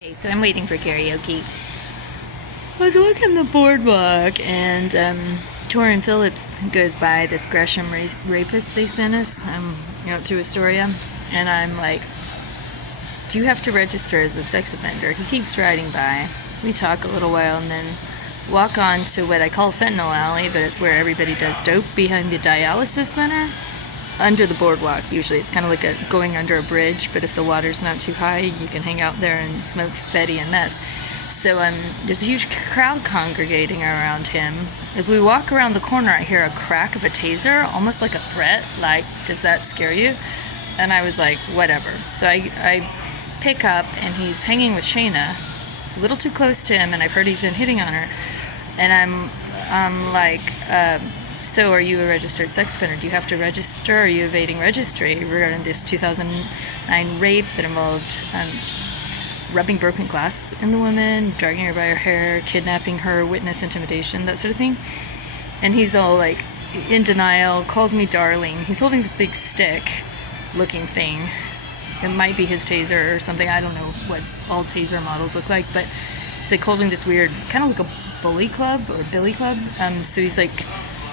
Okay, so I'm waiting for karaoke. I was walking the boardwalk and Torren Phillips goes by, this Gresham rapist they sent us out to Astoria, and I'm like, do you have to register as a sex offender? He keeps riding by. We talk a little while and then walk on to what I call fentanyl alley, but it's where everybody does dope, behind the dialysis center. Under the boardwalk, usually. It's kind of like going under a bridge, but if the water's not too high, you can hang out there and smoke fetty and meth. So there's a huge crowd congregating around him. As we walk around the corner, I hear a crack of a taser, almost like a threat, like, does that scare you? And I was like, whatever. So I pick up, and he's hanging with Shayna. It's a little too close to him, and I've heard he's been hitting on her. And I'm like, so are you a registered sex offender? Do you have to register? Are you evading registry regarding this 2009 rape that involved rubbing broken glass in the woman, dragging her by her hair, kidnapping her, witness intimidation, that sort of thing? And he's all like in denial, calls me darling. He's holding this big stick looking thing. It might be his taser or something. I don't know what all taser models look like, but he's like holding this weird, kind of like a bully club or billy club. So he's like,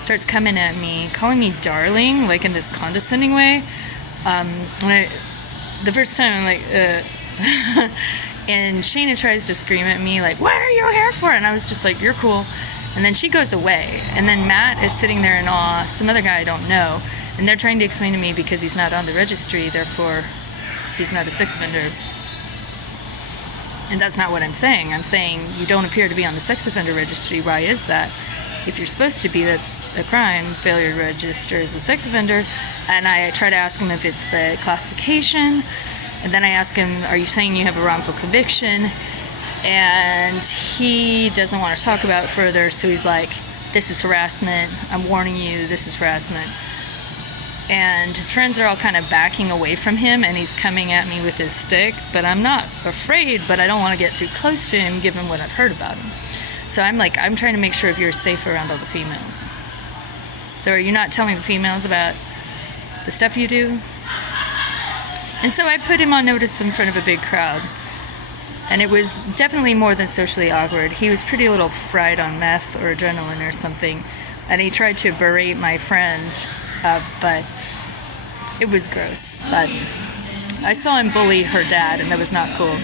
starts coming at me, calling me darling, like in this condescending way. The first time I'm like, and Shayna tries to scream at me like, what are you here for? And I was just like, you're cool. And then she goes away. And then Matt is sitting there in awe, some other guy I don't know, and they're trying to explain to me because he's not on the registry, therefore he's not a sex offender. And that's not what I'm saying. I'm saying you don't appear to be on the sex offender registry. Why is that? If you're supposed to be, that's a crime, failure to register as a sex offender. And I try to ask him if it's the classification. And then I ask him, are you saying you have a wrongful conviction? And he doesn't want to talk about it further, so he's like, this is harassment. I'm warning you, this is harassment. And his friends are all kind of backing away from him, and he's coming at me with his stick. But I'm not afraid, but I don't want to get too close to him given what I've heard about him. So I'm trying to make sure if you're safe around all the females. So are you not telling the females about the stuff you do? And so I put him on notice in front of a big crowd. And it was definitely more than socially awkward. He was pretty little fried on meth or adrenaline or something. And he tried to berate my friend, but it was gross. But I saw him bully her dad, and that was not cool.